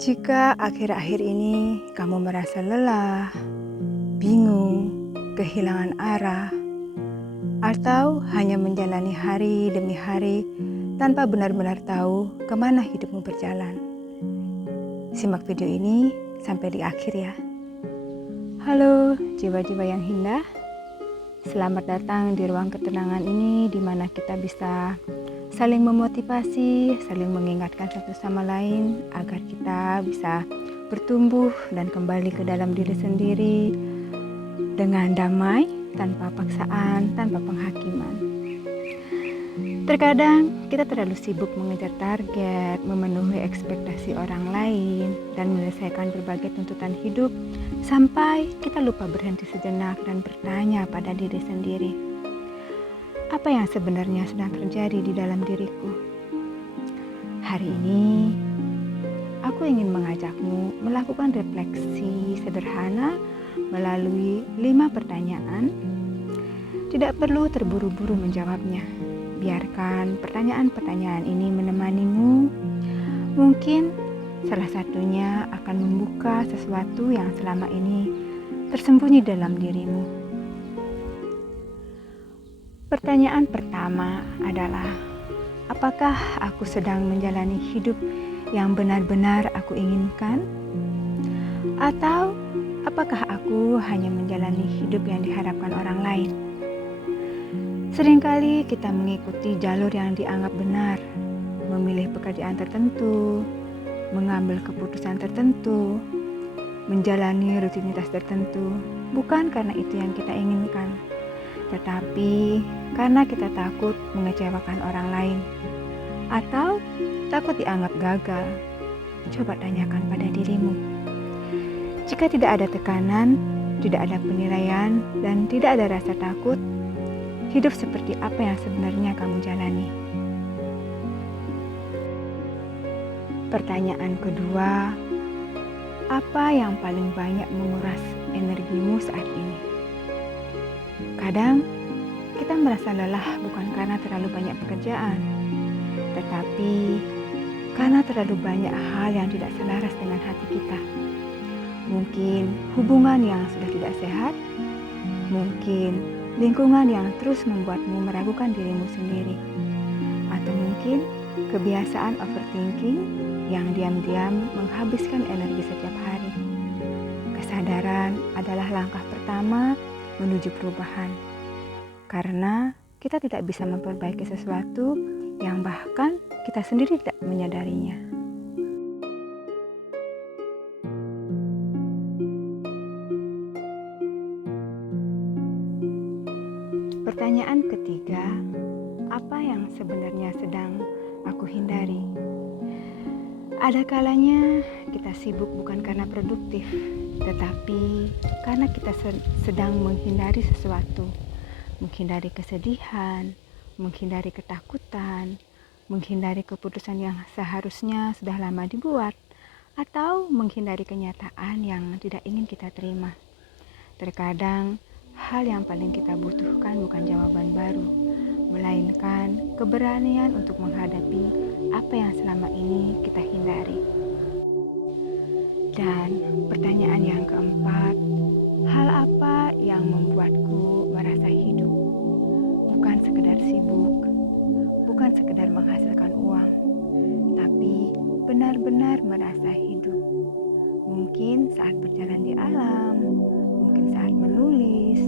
Jika akhir-akhir ini kamu merasa lelah, bingung, kehilangan arah, atau hanya menjalani hari demi hari tanpa benar-benar tahu kemana hidupmu berjalan, simak video ini sampai di akhir ya. Halo jiwa-jiwa yang indah, selamat datang di ruang ketenangan ini di mana kita bisa saling memotivasi, saling mengingatkan satu sama lain agar kita bisa bertumbuh dan kembali ke dalam diri sendiri dengan damai, tanpa paksaan, tanpa penghakiman. Terkadang kita terlalu sibuk mengejar target, memenuhi ekspektasi orang lain, dan menyelesaikan berbagai tuntutan hidup sampai kita lupa berhenti sejenak dan bertanya pada diri sendiri, apa yang sebenarnya sedang terjadi di dalam diriku? Hari ini, aku ingin mengajakmu melakukan refleksi sederhana melalui 5 pertanyaan. Tidak perlu terburu-buru menjawabnya. Biarkan pertanyaan-pertanyaan ini menemanimu. Mungkin salah satunya akan membuka sesuatu yang selama ini tersembunyi dalam dirimu. Pertanyaan pertama adalah, apakah aku sedang menjalani hidup yang benar-benar aku inginkan? Atau apakah aku hanya menjalani hidup yang diharapkan orang lain? Seringkali kita mengikuti jalur yang dianggap benar, memilih pekerjaan tertentu, mengambil keputusan tertentu, menjalani rutinitas tertentu, bukan karena itu yang kita inginkan, tetapi karena kita takut mengecewakan orang lain atau takut dianggap gagal. Coba tanyakan pada dirimu. Jika tidak ada tekanan, tidak ada penilaian, dan tidak ada rasa takut, hidup seperti apa yang sebenarnya kamu jalani? Pertanyaan kedua, apa yang paling banyak menguras energimu saat ini? Kadang kita merasa lelah bukan karena terlalu banyak pekerjaan, tetapi karena terlalu banyak hal yang tidak selaras dengan hati kita. Mungkin hubungan yang sudah tidak sehat, mungkin lingkungan yang terus membuatmu meragukan dirimu sendiri, atau mungkin kebiasaan overthinking yang diam-diam menghabiskan energi setiap hari. Kesadaran adalah langkah pertama menuju perubahan, karena kita tidak bisa memperbaiki sesuatu yang bahkan kita sendiri tidak menyadarinya. Pertanyaan ketiga, apa yang sebenarnya sedang aku hindari? Ada kalanya kita sibuk bukan karena produktif, tetapi karena kita sedang menghindari sesuatu, menghindari kesedihan, menghindari ketakutan, menghindari keputusan yang seharusnya sudah lama dibuat, atau menghindari kenyataan yang tidak ingin kita terima. Terkadang, hal yang paling kita butuhkan bukan jawaban baru, melainkan keberanian untuk menghadapi apa yang selama ini kita hindari. Dan pertanyaan yang keempat, hal apa yang membuatku merasa hidup? Bukan sekedar sibuk, bukan sekedar menghasilkan uang, tapi benar-benar merasa hidup. Mungkin saat berjalan di alam, mungkin saat menulis,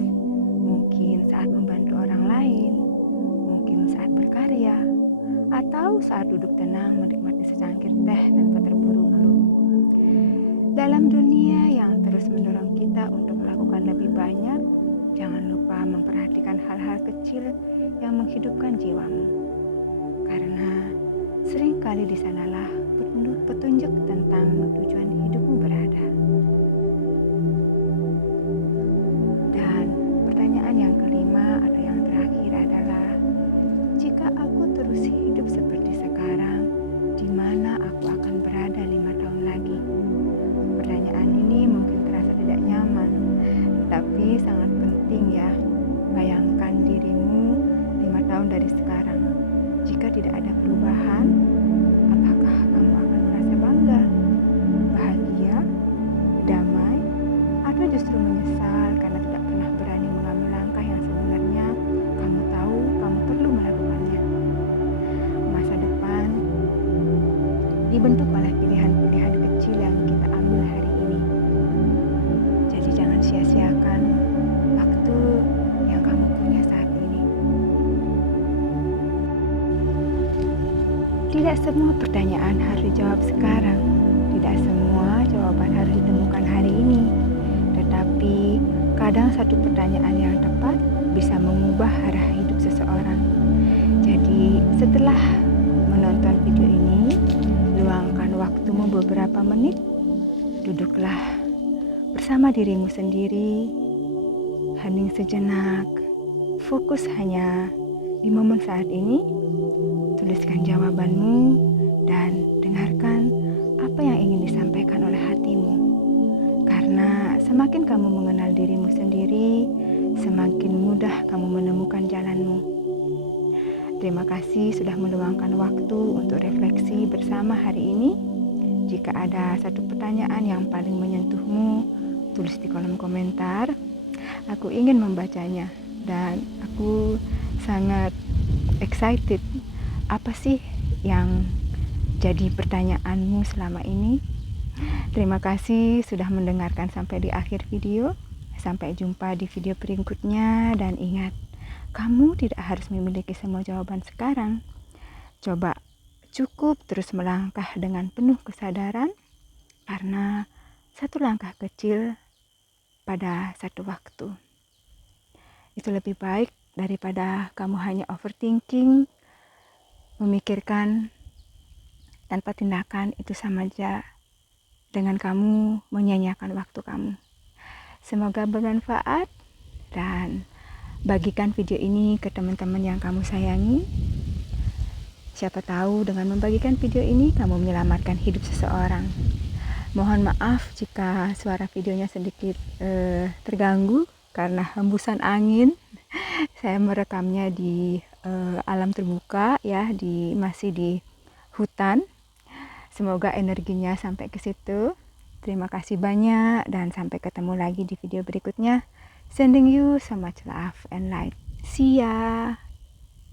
mungkin saat membantu orang lain, mungkin saat berkarya, atau saat duduk tenang menikmati secangkir teh tanpa terburu-buru. Dalam dunia yang terus mendorong kita untuk melakukan lebih banyak, jangan lupa memperhatikan hal-hal kecil yang menghidupkan jiwamu. Karena seringkali di sanalah petunjuk tentang tujuan hidupmu berada. Dan pertanyaan yang kelima atau yang terakhir adalah, jika aku terus hidup seperti sekarang, di mana aku akan berada 5 tahun lagi? Pertanyaan ini mungkin terasa tidak nyaman, tetapi sangat penting ya. Bayangkan dirimu 5 tahun dari sekarang. Jika tidak ada perubahan, apakah kamu akan merasa bangga? dibentuk oleh pilihan-pilihan kecil yang kita ambil hari ini. Jadi jangan sia-siakan waktu yang kamu punya saat ini. Tidak semua pertanyaan harus dijawab sekarang. Tidak semua jawaban harus ditemukan hari ini. Tetapi kadang satu pertanyaan yang tepat bisa mengubah arah hidup seseorang. Jadi setelah menonton video ini, luangkan waktumu beberapa menit, duduklah bersama dirimu sendiri, hening sejenak, fokus hanya di momen saat ini, tuliskan jawabanmu dan dengarkan apa yang ingin disampaikan oleh hatimu. Karena semakin kamu mengenal dirimu sendiri, semakin mudah kamu menemukan jalanmu. Terima kasih sudah meluangkan waktu untuk refleksi bersama hari ini. Jika ada satu pertanyaan yang paling menyentuhmu, tulis di kolom komentar. Aku ingin membacanya dan aku sangat excited. Apa sih yang jadi pertanyaanmu selama ini? Terima kasih sudah mendengarkan sampai di akhir video. Sampai jumpa di video berikutnya dan ingat, kamu tidak harus memiliki semua jawaban sekarang. Coba cukup terus melangkah dengan penuh kesadaran, karena satu langkah kecil pada satu waktu itu lebih baik daripada kamu hanya overthinking, memikirkan tanpa tindakan. Itu sama aja dengan kamu menyia-nyiakan waktu kamu. Semoga bermanfaat dan bagikan video ini ke teman-teman yang kamu sayangi. Siapa tahu dengan membagikan video ini kamu menyelamatkan hidup seseorang. Mohon maaf jika suara videonya sedikit terganggu karena hembusan angin. Saya merekamnya di alam terbuka ya, masih di hutan. Semoga energinya sampai ke situ. Terima kasih banyak dan sampai ketemu lagi di video berikutnya. Sending you so much love and light. See ya.